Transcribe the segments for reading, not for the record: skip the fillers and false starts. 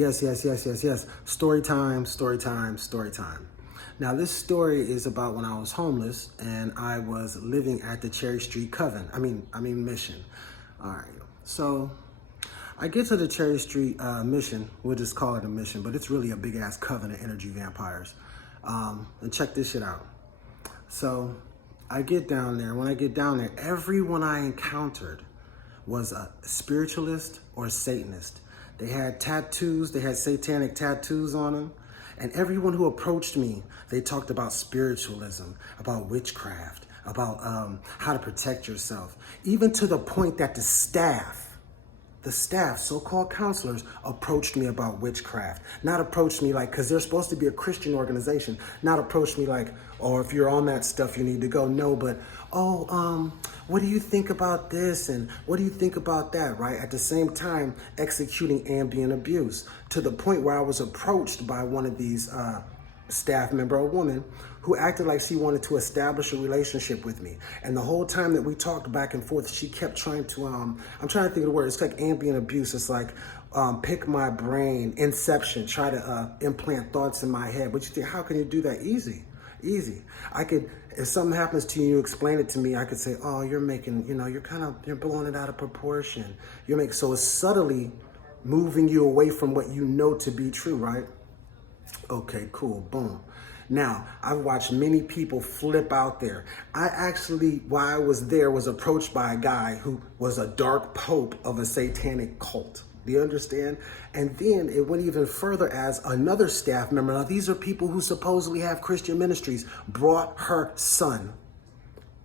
Yes. Story time, story time, story time. Now, this story is about when I was homeless and I was living at the Cherry Street Coven. Mission. All right. So I get to the Cherry Street Mission. We'll just call it a mission, but it's really a big ass coven of energy vampires. And check this shit out. So I get down there. When I get down there, everyone I encountered was a spiritualist or a Satanist. They had tattoos, they had satanic tattoos on them. And everyone who approached me, they talked about spiritualism, about witchcraft, about how to protect yourself. Even to the point that the staff, so-called counselors, approached me about witchcraft. Not approached me like, because they're supposed to be a Christian organization, not approached me like, oh, if you're on that stuff, you need to go. No, but, what do you think about this? And what do you think about that, right? At the same time, executing ambient abuse to the point where I was approached by one of these staff member, a woman, who acted like she wanted to establish a relationship with me. And the whole time that we talked back and forth, she kept trying to, I'm trying to think of the word. It's like ambient abuse. It's like pick my brain, inception, try to implant thoughts in my head. But you think, how can you do that? Easy. I could, if something happens to you, you explain it to me, I could say, oh, you're making, you're blowing it out of proportion. So it's subtly moving you away from what you know to be true, right? Okay, cool, boom. Now, I've watched many people flip out there. I actually, while I was there, was approached by a guy who was a dark pope of a satanic cult. Do you understand? And then it went even further as another staff member. Now, these are people who supposedly have Christian ministries, brought her son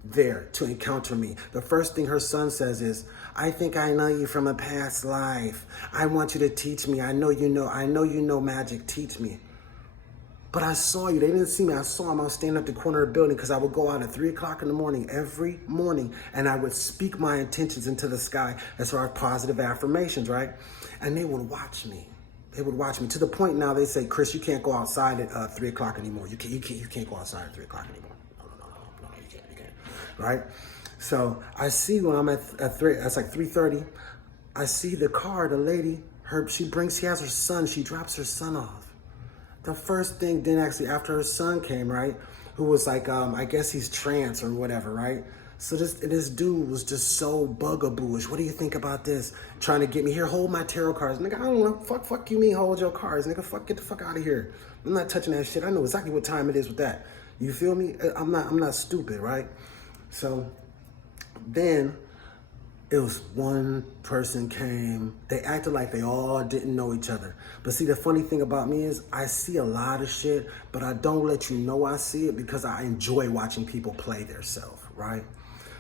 there to encounter me. The first thing her son says is, I think I know you from a past life. I want you to teach me. I know you know magic. Teach me. But I saw you. They didn't see me. I saw him. I was standing at the corner of the building because I would go out at 3 o'clock in the morning every morning, and I would speak my intentions into the sky as far as positive affirmations, right? And they would watch me. They would watch me to the point now they say, Chris, you can't go outside at 3 o'clock anymore. You can't go outside at 3 o'clock anymore. No, you can't. Right? So I see when I'm at 3, that's like 3:30. I see the car, the lady, she has her son. She drops her son off. The first thing, then actually after her son came, right, who was like, I guess he's trans or whatever, right? So this dude was just so bugabooish. What do you think about this? Trying to get me here, hold my tarot cards. Nigga, I don't know, fuck you mean hold your cards. Nigga, get the fuck out of here. I'm not touching that shit. I know exactly what time it is with that. You feel me? I'm not stupid, right? So then it was one person came, they acted like they all didn't know each other. But see, the funny thing about me is I see a lot of shit, but I don't let you know I see it because I enjoy watching people play their self, right?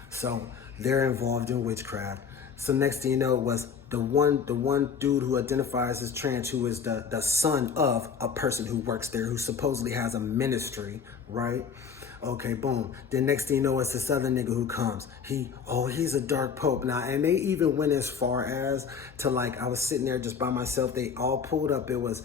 So they're involved in witchcraft. So next thing you know, it was the one dude who identifies as trans, who is the son of a person who works there, who supposedly has a ministry, right? Okay, boom. Then next thing you know, it's this other nigga who comes. He's a dark pope now. And they even went as far as to, like, I was sitting there just by myself. They all pulled up. It was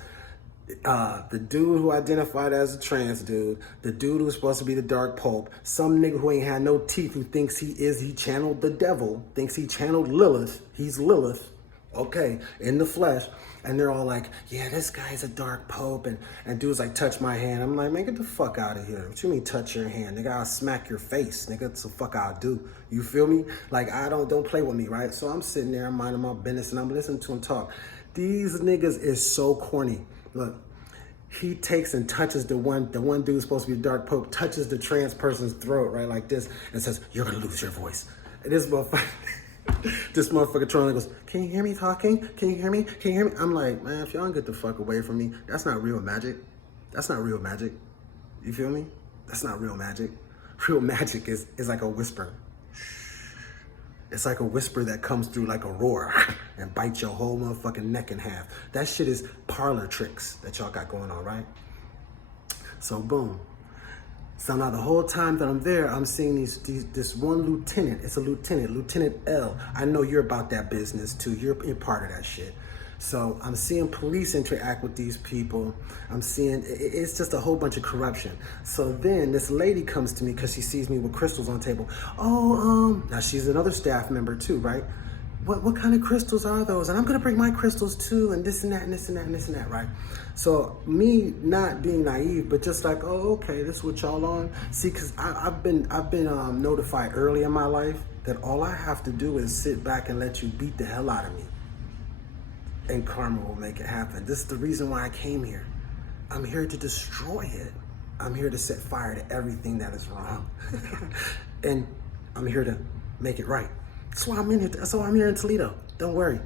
the dude who identified as a trans dude, the dude who was supposed to be the dark pope, some nigga who ain't had no teeth who thinks he channeled the devil, thinks he channeled Lilith. He's Lilith, okay, in the flesh. And they're all like, yeah, this guy's a dark pope. And dude's like, touch my hand. I'm like, man, get the fuck out of here. What you mean touch your hand? Nigga, I'll smack your face. Nigga, that's the fuck I'll do. You feel me? Like, don't play with me, right? So I'm sitting there, I'm minding my business, and I'm listening to him talk. These niggas is so corny. Look, he takes and touches the one dude supposed to be the dark pope, touches the trans person's throat, right, like this, and says, you're gonna lose your voice. And this motherfucker trolling goes, can you hear me talking? Can you hear me? I'm like, man, if y'all don't get the fuck away from me, that's not real magic. That's not real magic. You feel me? That's not real magic. Real magic is like a whisper. It's like a whisper that comes through like a roar and bites your whole motherfucking neck in half. That shit is parlor tricks that y'all got going on, right? So boom. So now the whole time that I'm there, I'm seeing this one lieutenant. It's a lieutenant, Lieutenant L. I know you're about that business too. You're part of that shit. So I'm seeing police interact with these people. I'm seeing, it's just a whole bunch of corruption. So then this lady comes to me because she sees me with crystals on the table. Now she's another staff member too, right? what kind of crystals are those? And I'm gonna bring my crystals too, and this and that, and this and that, and this and that, right? So me not being naive, but just like, oh, okay, this is what y'all on. See, cause I've been notified early in my life that all I have to do is sit back and let you beat the hell out of me, and karma will make it happen. This is the reason why I came here. I'm here to destroy it. I'm here to set fire to everything that is wrong. And I'm here to make it right. That's why I'm in here. That's why I'm here in Toledo. Don't worry.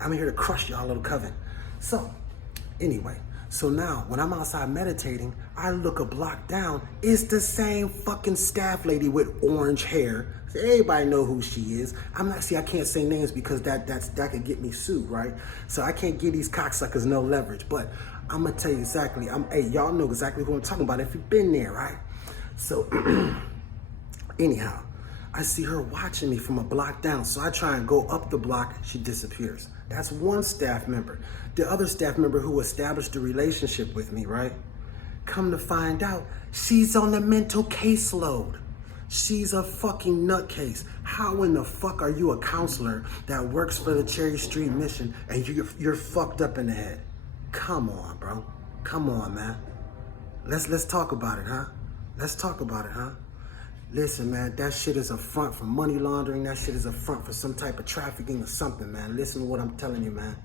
I'm here to crush y'all little coven. So, anyway, so now when I'm outside meditating, I look a block down. It's the same fucking staff lady with orange hair. Everybody know who she is. I can't say names because that could get me sued, right? So I can't give these cocksuckers no leverage. But I'm gonna tell you exactly. Hey, y'all know exactly who I'm talking about if you've been there, right? So anyhow, I see her watching me from a block down. So I try and go up the block. She disappears. That's one staff member. The other staff member who established a relationship with me, right? Come to find out, she's on the mental caseload. She's a fucking nutcase. How in the fuck are you a counselor that works for the Cherry Street Mission and you're fucked up in the head? Come on, bro. Come on, man. Let's talk about it, huh? Let's talk about it, huh? Listen, man, that shit is a front for money laundering. That shit is a front for some type of trafficking or something, man. Listen to what I'm telling you, man.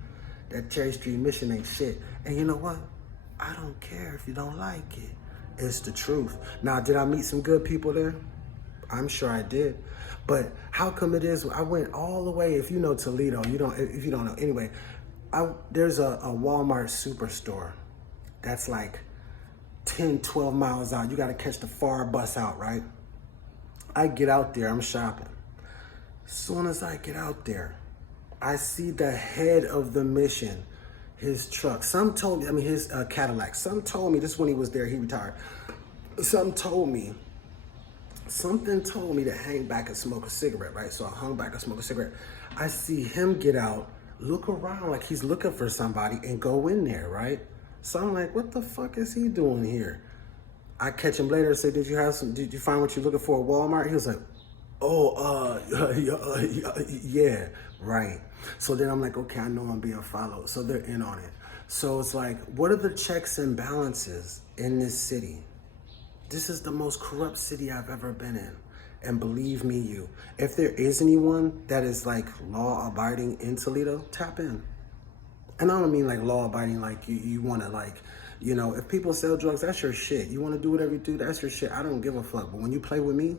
That Cherry Street Mission ain't shit. And you know what? I don't care if you don't like it. It's the truth. Now, did I meet some good people there? I'm sure I did. But how come it is, I went all the way, if you know Toledo, if you don't know, anyway, there's a Walmart superstore that's like 10, 12 miles out. You got to catch the far bus out, right? I get out there, I'm shopping. As soon as I get out there, I see the head of the mission, his truck. Some told me, his Cadillac. Some told me, this is when he was there, he retired. Something told me to hang back and smoke a cigarette, right? So I hung back and smoked a cigarette. I see him get out, look around like he's looking for somebody and go in there, right? So I'm like, what the fuck is he doing here? I catch him later and say, did you find what you're looking for at Walmart? He was like, oh, yeah, right. So then I'm like, okay, I know I'm being followed. So they're in on it. So it's like, what are the checks and balances in this city? This is the most corrupt city I've ever been in. And believe me, if there is anyone that is like law abiding in Toledo, tap in. And I don't mean like law abiding, like you want to like, if people sell drugs, that's your shit. You want to do whatever you do, that's your shit. I don't give a fuck. But when you play with me,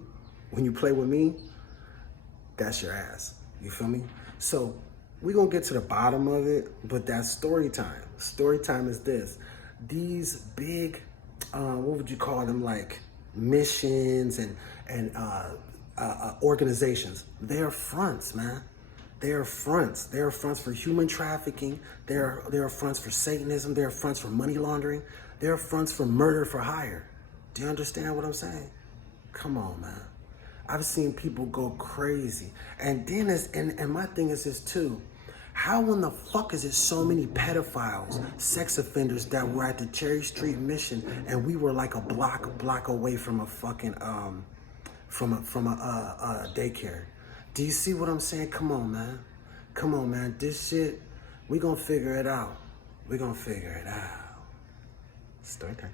that's your ass. You feel me? So we're going to get to the bottom of it, but that's story time. Story time is this. These big, what would you call them? Like missions and organizations. They're fronts, man. They're fronts. They're fronts for human trafficking. They're fronts for Satanism. They're fronts for money laundering. They're fronts for murder for hire. Do you understand what I'm saying? Come on, man. I've seen people go crazy. And then and my thing is this too. How in the fuck is it so many pedophiles, sex offenders that were at the Cherry Street Mission and we were like a block away from a fucking from a daycare? Do you see what I'm saying? Come on, man. Come on, man. This shit, we gonna figure it out. We gonna figure it out. Story time.